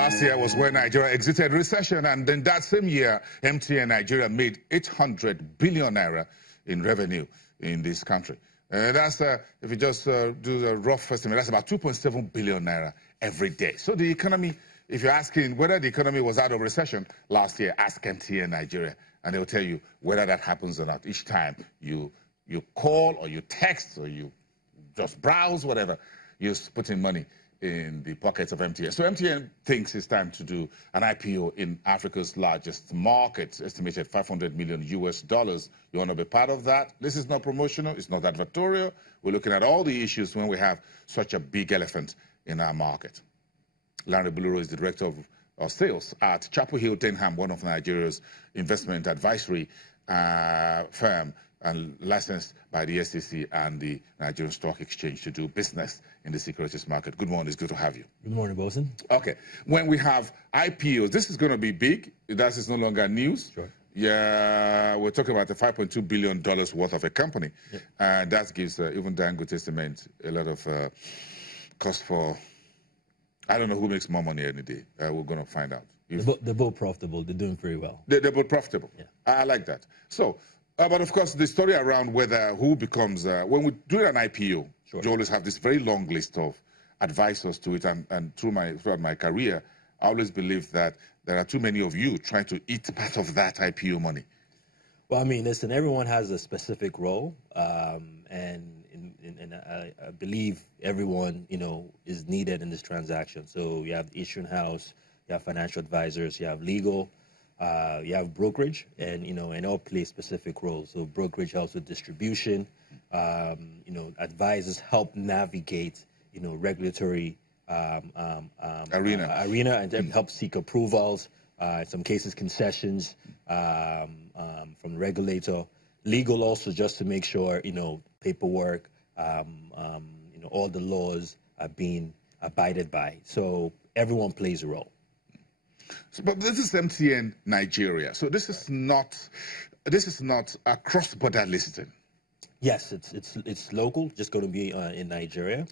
last year was when Nigeria exited recession, and then that same year, MTN Nigeria made 800 billion naira in revenue in this country. That's, if you just do the rough estimate, that's about 2.7 billion naira every day. So the economy, if you're asking whether the economy was out of recession last year, ask MTN Nigeria, and they'll tell you whether that happens or not. Each time you call or you text or you just browse, whatever, you're putting money in the pockets of MTN. So MTN thinks it's time to do an IPO in Africa's largest market, estimated $500 million US. You want to be part of that? This is not promotional. It's not advertorial. We're looking at all the issues when we have such a big elephant in our market. Larry Buluro is the director of sales at Chapel Hill Denham, one of Nigeria's investment advisory firm, and licensed by the SEC and the Nigerian Stock Exchange to do business in the securities market. Good morning. It's good to have you. Good morning, Bosun. Okay. When we have IPOs, this is going to be big. That is no longer news. Sure. Yeah, we're talking about the $5.2 billion worth of a company. Yeah. And that gives even Dangote Cement a lot of cost for, I don't know who makes more money any day. We're going to find out. They're both profitable. They're doing very well. They're both profitable. Yeah. I like that. So, but of course, the story around whether who becomes, when we do an IPO, sure, you always have this very long list of advisors to it. And throughout my career, I always believe that there are too many of you trying to eat part of that IPO money. Well, I mean, listen, everyone has a specific role. And I believe everyone, is needed in this transaction. So you have the issuing house, you have financial advisors, you have legal, you have brokerage, and all play specific roles. So brokerage helps with distribution. Advisors help navigate, regulatory arena and help seek approvals. In some cases, concessions from the regulator. Legal also just to make sure, paperwork, all the laws are being abided by. So everyone plays a role. So, but this is MTN Nigeria. So this is not a cross-border listing. Yes, it's local. Just going to be in Nigeria.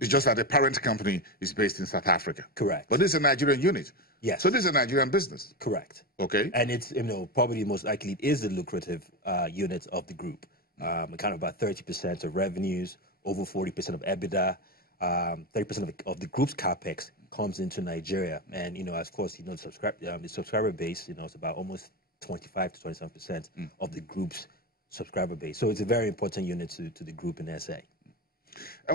It's just that the parent company is based in South Africa. Correct. But this is a Nigerian unit. Yes. So this is a Nigerian business. Correct. Okay. And it's probably most likely it is the lucrative unit of the group. Kind of about 30% of revenues, over 40% of EBITDA, 30% of the group's capex comes into Nigeria, and of course, the subscriber base, it's about almost 25 to 27% of the group's subscriber base. So it's a very important unit to the group in SA.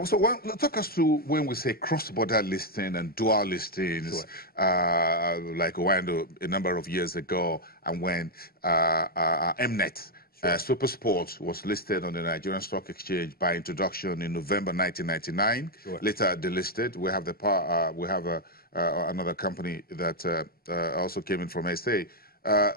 So talk us through when we say cross-border listing and dual listings, sure, like a number of years ago, and when Mnet, sure, Super Sports was listed on the Nigerian Stock Exchange by introduction in November 1999. Sure. Later delisted. We have another company that also came in from SA.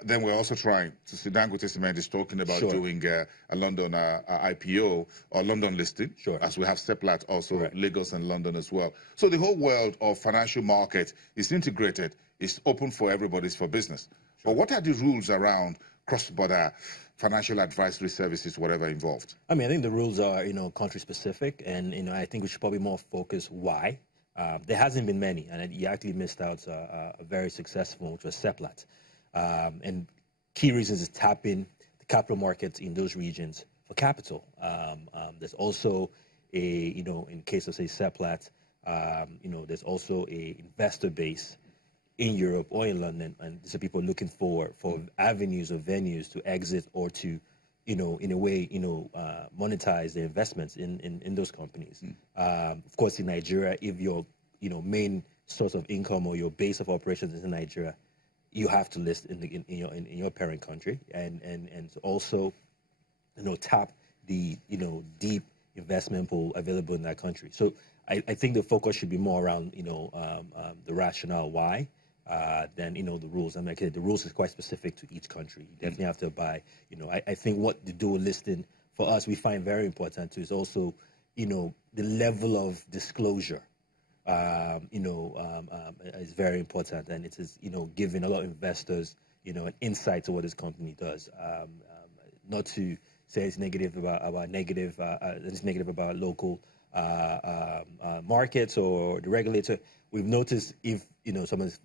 Then we're also trying to see Dangote Cement is talking about, sure, doing a London IPO or London listing, sure, as we have Seplat also, right, Lagos and London as well. So the whole world of financial market is integrated, it's open for everybody, it's for business. Sure. But what are the rules around cross-border financial advisory services, whatever involved? I mean, I think the rules are, country specific, and I think we should probably more focus why. There hasn't been many, and you actually missed out a very successful one, which was Seplat. And key reasons is tapping the capital markets in those regions for capital. There's also in case of say Seplat, there's also a investor base in Europe or in London, and these are people looking for avenues or venues to exit or to, in a way, monetize their investments in those companies. Of course, in Nigeria, if your main source of income or your base of operations is in Nigeria, you have to list in your parent country, and also tap the deep investment pool available in that country. So I think the focus should be more around the rationale why than the rules. I mean, the rules is quite specific to each country. You definitely have to abide. I think what the dual listing for us we find very important too is also the level of disclosure. Is very important, and it is giving a lot of investors an insight to what this company does. Not to say it's negative about it's negative about local markets or the regulator, we've noticed if some of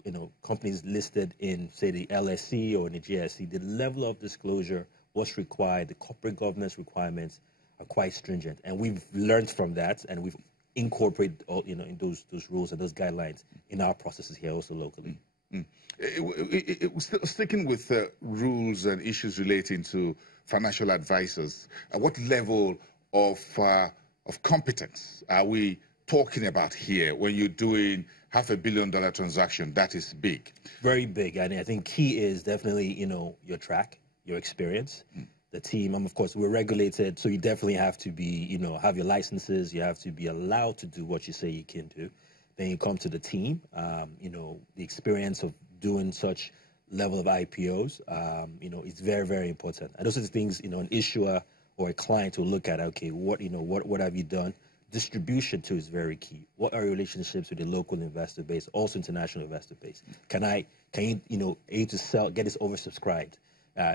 companies listed in, say, the LSE or in the GSE, the level of disclosure, what's required, the corporate governance requirements are quite stringent, and we've learned from that, and we've incorporated all, in those rules and those guidelines in our processes here also locally. Sticking with rules and issues relating to financial advisors, what level of competence are we talking about here when you're doing $500 million transaction? That is big. Very big, and I think key is definitely your track, your experience, the team. And of course, we're regulated, so you definitely have to be have your licenses. You have to be allowed to do what you say you can do. Then you come to the team, the experience of doing such level of IPOs, it's very, very important. And those are the things, an issuer or a client will look at. Okay, what have you done? Distribution too is very key. What are your relationships with the local investor base, also international investor base? Can you aid to sell, get this oversubscribed?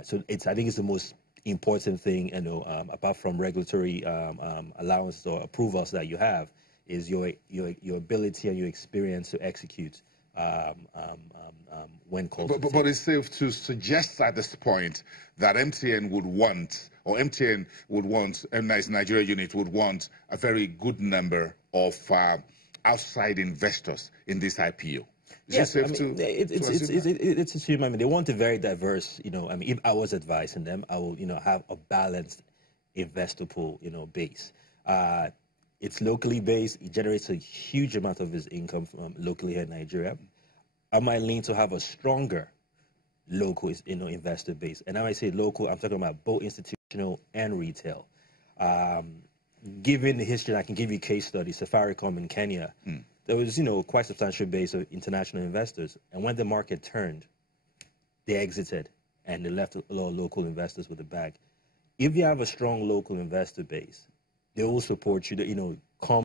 So I think it's the most important thing, apart from regulatory allowances or approvals that you have, is your ability and your experience to execute when called. But it's safe to suggest at this point that MTN would want, or MTN would want, MNI's Nigeria unit would want a very good number of outside investors in this IPO. Yes, it's assumed. I mean, they want a very diverse. If I was advising them, I will, have a balanced investor pool, base. It's locally based. It generates a huge amount of his income from locally here in Nigeria. I might lean to have a stronger local, investor base. And when I say local, I'm talking about both institutional and retail. Given the history, I can give you a case study. Safaricom in Kenya, there was, quite substantial base of international investors. And when the market turned, they exited and they left a lot of local investors with a bag. If you have a strong local investor base, they will support you to, come